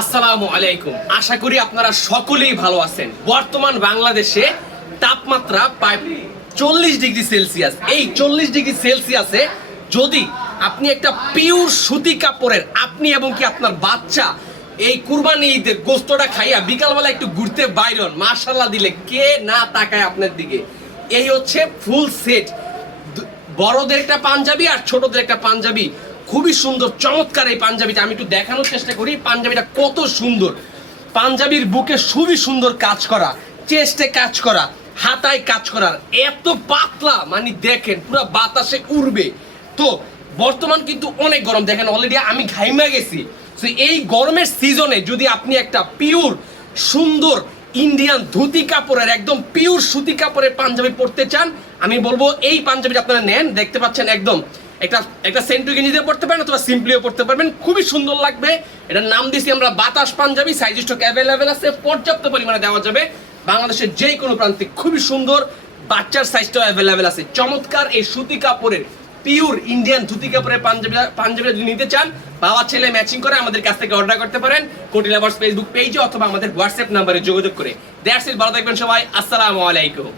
আসসালামু আলাইকুম। আশা করি আপনারা সকলেই ভালো আছেন। বর্তমান বাংলাদেশে তাপমাত্রা প্রায় 40 ডিগ্রি সেলসিয়াস। এই 40 ডিগ্রি সেলসিয়াসে যদি আপনি একটা পিওর সুতি কাপড়ের আপনি এবং কি আপনার বাচ্চা এই কুরবানি ঈদের গোস্তটা খাইয়া বিকালবেলা একটু ঘুরতে বাইরন, মাশাআল্লাহ দিলে কে না তাকায় আপনার দিকে। এই হচ্ছে ফুল সেট, বড়দের একটা পাঞ্জাবি আর ছোটদের একটা পাঞ্জাবি। খুবই সুন্দর চমৎকার এই পাঞ্জাবিটা, আমি একটু দেখানোর চেষ্টা করি পাঞ্জাবিটা কত সুন্দর। পাঞ্জাবির বুকে খুবই সুন্দর কাজ করা, চেস্টে কাজ করা, হাতায় কাজ করার, এত পাতলা মানে দেখেন পুরো বাতাসে উড়বে। তো বর্তমান কিন্তু অনেক গরম, দেখেন অলরেডি আমি ঘাইমা গেছি। তো এই গরমের সিজনে যদি আপনি একটা পিওর সুন্দর ইন্ডিয়ান ধুতি কাপড়ের একদম পিওর সুতি কাপড়ের পাঞ্জাবি পরতে চান, আমি বলবো এই পাঞ্জাবিটা আপনারা নেন। দেখতে পাচ্ছেন একদম একটা সেন্টু গেঞ্জি দিয়ে পড়তে পারেন অথবা সিম্পলিও পড়তে পারবেন, খুবই সুন্দর লাগবে। এটার নাম দিয়েছি আমরা বাতাস পাঞ্জাবি। সাইজ স্টক অ্যাভেলেবেল আছে, পর্যাপ্ত পরিমাণে দেওয়া যাবে বাংলাদেশের যে কোনো প্রান্তে। খুবই সুন্দর, বাচ্চার সাইজটাও অ্যাভেলেবেল আছে। চমৎকার এই সুতি কাপড়ের পিওর ইন্ডিয়ান ধুতি কাপড়ের পাঞ্জাবি যদি নিতে চান, বাবা ছেলে ম্যাচিং করে আমাদের কাছ থেকে অর্ডার করতে পারেন কোটি লাভার্স ফেসবুক পেজে অথবা আমাদের হোয়াটসঅ্যাপ নাম্বারে যোগাযোগ করে। দ্যাটস ইট, ভালো থাকবেন সবাই, আসসালামু আলাইকুম।